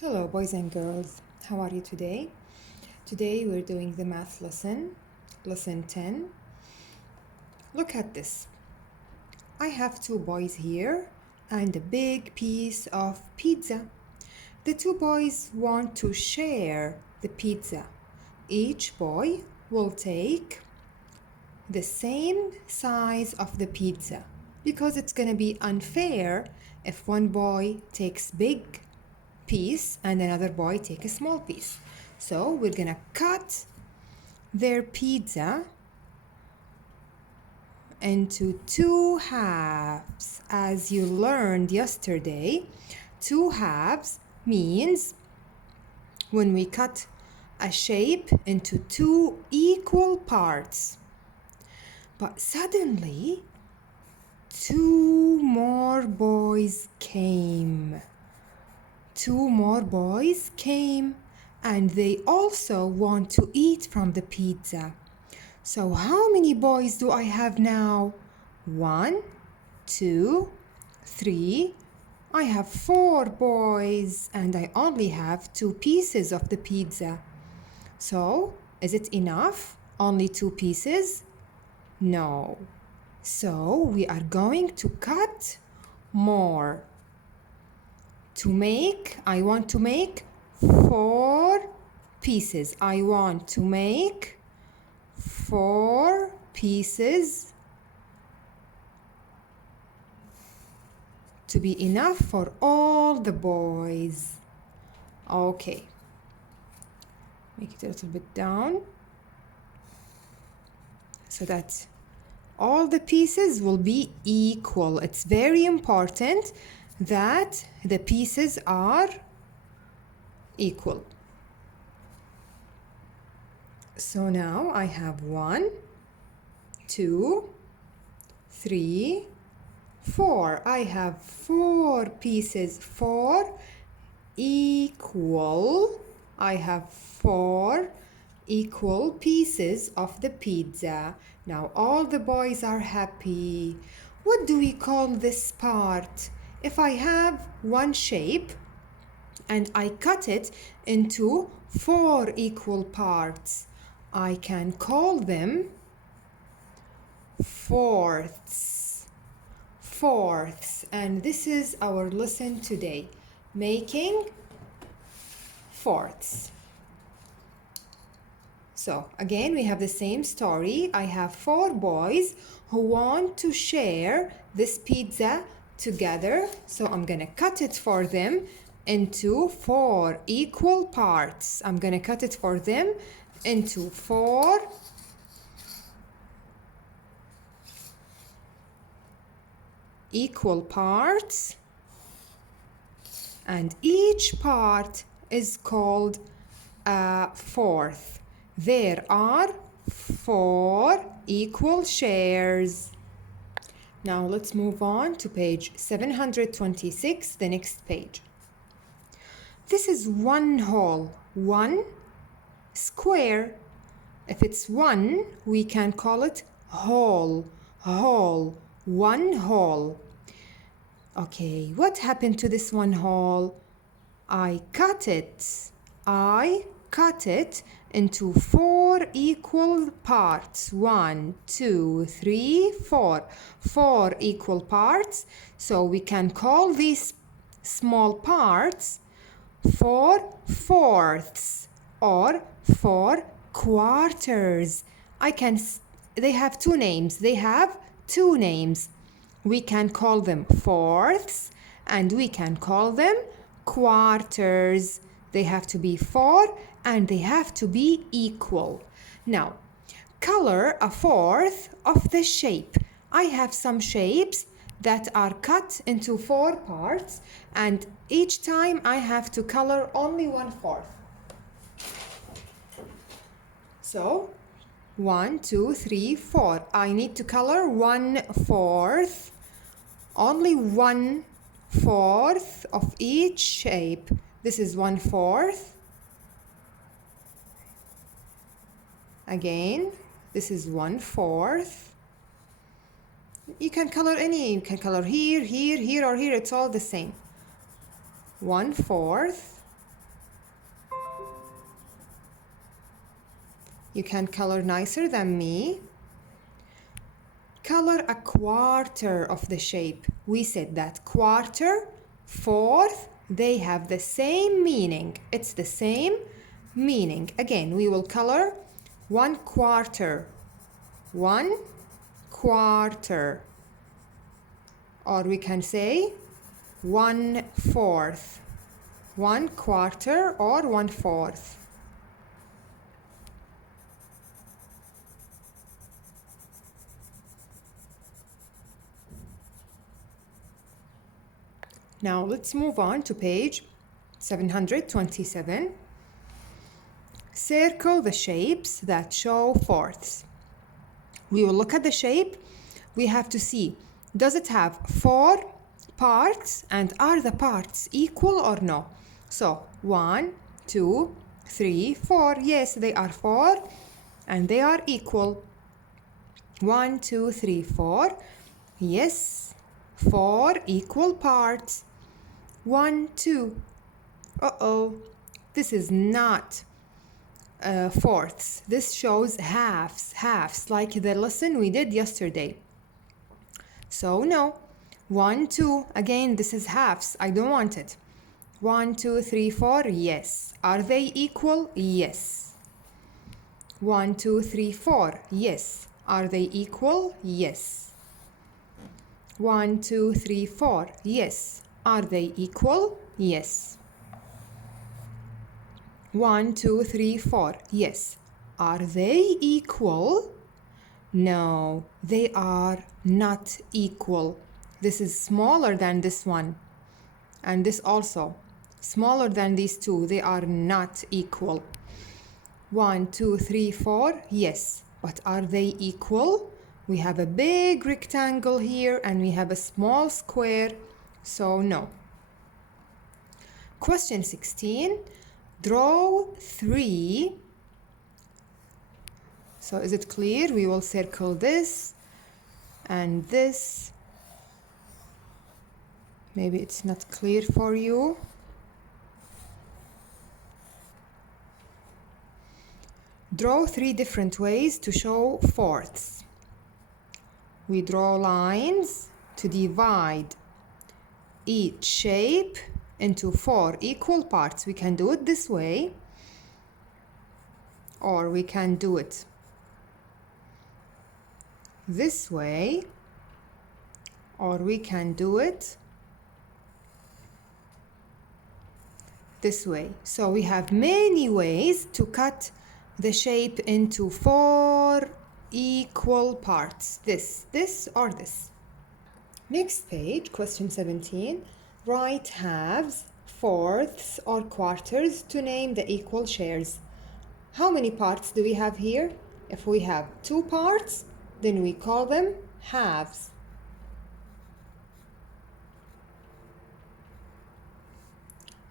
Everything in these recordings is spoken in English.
Hello, boys and girls. How are you today? Today we're doing the math lesson 10. Look at this. I have two boys here and a big piece of pizza. The two boys want to share the pizza. Each boy will take the same size of the pizza because it's going to be unfair if one boy takes big piece and another boy take a small piece. So we're gonna cut their pizza into two halves. As you learned yesterday, two halves means when we cut a shape into two equal parts. But suddenly, two more boys came. Two more boys came and they also want to eat from the pizza. So how many boys do I have now? 1, 2, 3. I have 4 boys and I only have 2 pieces of the pizza. So is it enough? Only 2 pieces? No. So we are going to cut more. I want to make 4 pieces. I want to make 4 pieces to be enough for all the boys. Okay. Make it a little bit down so that all the pieces will be equal. It's very important that the pieces are equal. So now I have 1, 2, 3, 4. I have 4 pieces, 4 equal. I have 4 equal pieces of the pizza. Now all the boys are happy. What do we call this part? If I have one shape and I cut it into 4 equal parts, I can call them fourths. Fourths. And this is our lesson today, making fourths. So again, we have the same story. I have 4 boys who want to share this pizza together. So I'm gonna cut it for them into 4 equal parts. I'm gonna cut it for them into 4 equal parts, and each part is called a fourth. There are 4 equal shares. Now let's move on to page 726, the next page. This is one whole, one square. If it's 1, we can call it whole, whole, one whole. Okay, what happened to this one whole? I cut it into 4 equal parts. 1, 2, 3, 4. 4 equal parts. So we can call these small parts 4 fourths or 4 quarters. They have 2 names. We can call them fourths and we can call them quarters. They have to be 4 and they have to be equal. Now, color a fourth of the shape. I have some shapes that are cut into 4 parts, and each time I have to color only 1/4. So 1, 2, 3, 4. I need to color 1/4, only 1/4 of each shape. This is 1/4. Again, this is 1/4. You can color you can color here, here, here, or here. It's all the same. 1/4. You can color nicer than me. Color a quarter of the shape. We said that quarter, fourth, they have the same meaning. It's the same meaning. Again, we will color 1/4. 1/4. Or we can say 1/4. 1/4 or 1/4. Now let's move on to page 727. Circle the shapes that show fourths. We will look at the shape. We have to see, does it have 4 parts, and are the parts equal or no? So 1, 2, 3, 4. Yes, they are 4 and they are equal. 1, 2, 3, 4. Yes, 4 equal parts. 1, 2. Uh-oh, this is not fourths. This shows halves, like the lesson we did yesterday. So no. 1, 2. Again, this is halves. I don't want it. 1, 2, 3, 4. Yes. Are they equal? Yes. 1, 2, 3, 4. Yes. Are they equal? Yes. 1, 2, 3, 4. Yes. Are they equal? Yes. 1, 2, 3, 4. Yes. Are they equal? No, they are not equal. This is smaller than this one. And this also. Smaller than these two. They are not equal. 1, 2, 3, 4. Yes. But are they equal? We have a big rectangle here and we have a small square. So no. Question 16. Draw 3. So is it clear? We will circle this and this. Maybe it's not clear for you. Draw 3 different ways to show fourths. We draw lines to divide each shape into 4 equal parts. We can do it this way, or we can do it this way, or we can do it this way. So we have many ways to cut the shape into 4 equal parts. This, or this. Next page, question 17. Write halves, fourths, or quarters to name the equal shares. How many parts do we have here? If we have 2 parts, then we call them halves.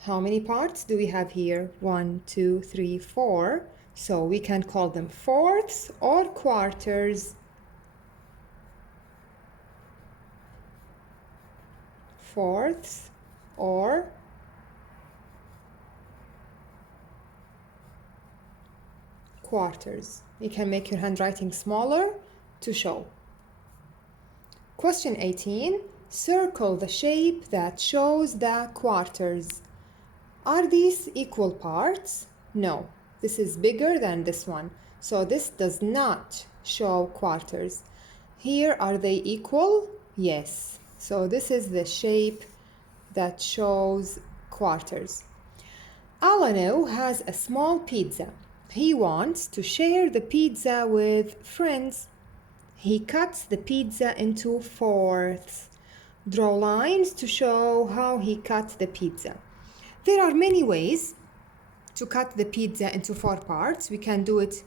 How many parts do we have here? 1, 2, 3, 4. So we can call them fourths or quarters. Fourths or quarters. You can make your handwriting smaller to show. Question 18. Circle the shape that shows the quarters. Are these equal parts? No. This is bigger than this one. So this does not show quarters. Here, are they equal? Yes. So this is the shape that shows quarters. Alano has a small pizza. He wants to share the pizza with friends. He cuts the pizza into fourths. Draw lines to show how he cuts the pizza. There are many ways to cut the pizza into 4 parts. We can do it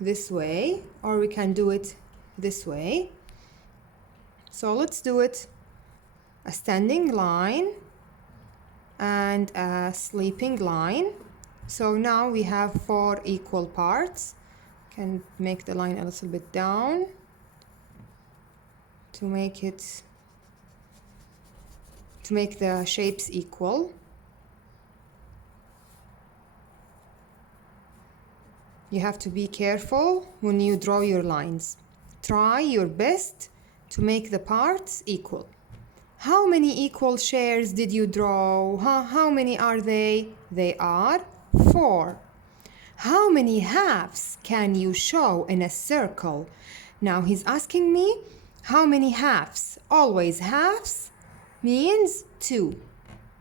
this way, or we can do it this way. So let's do it a standing line and a sleeping line. So now we have 4 equal parts. Can make the line a little bit down to make the shapes equal. You have to be careful when you draw your lines. Try your best to make the parts equal. How many equal shares did you draw? How many are they? They are 4. How many halves can you show in a circle? Now he's asking me how many halves. Always halves means 2.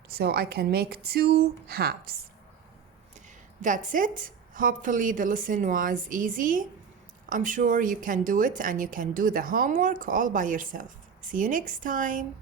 So I can make 2 halves. That's it. Hopefully the lesson was easy. I'm sure you can do it and you can do the homework all by yourself. See you next time.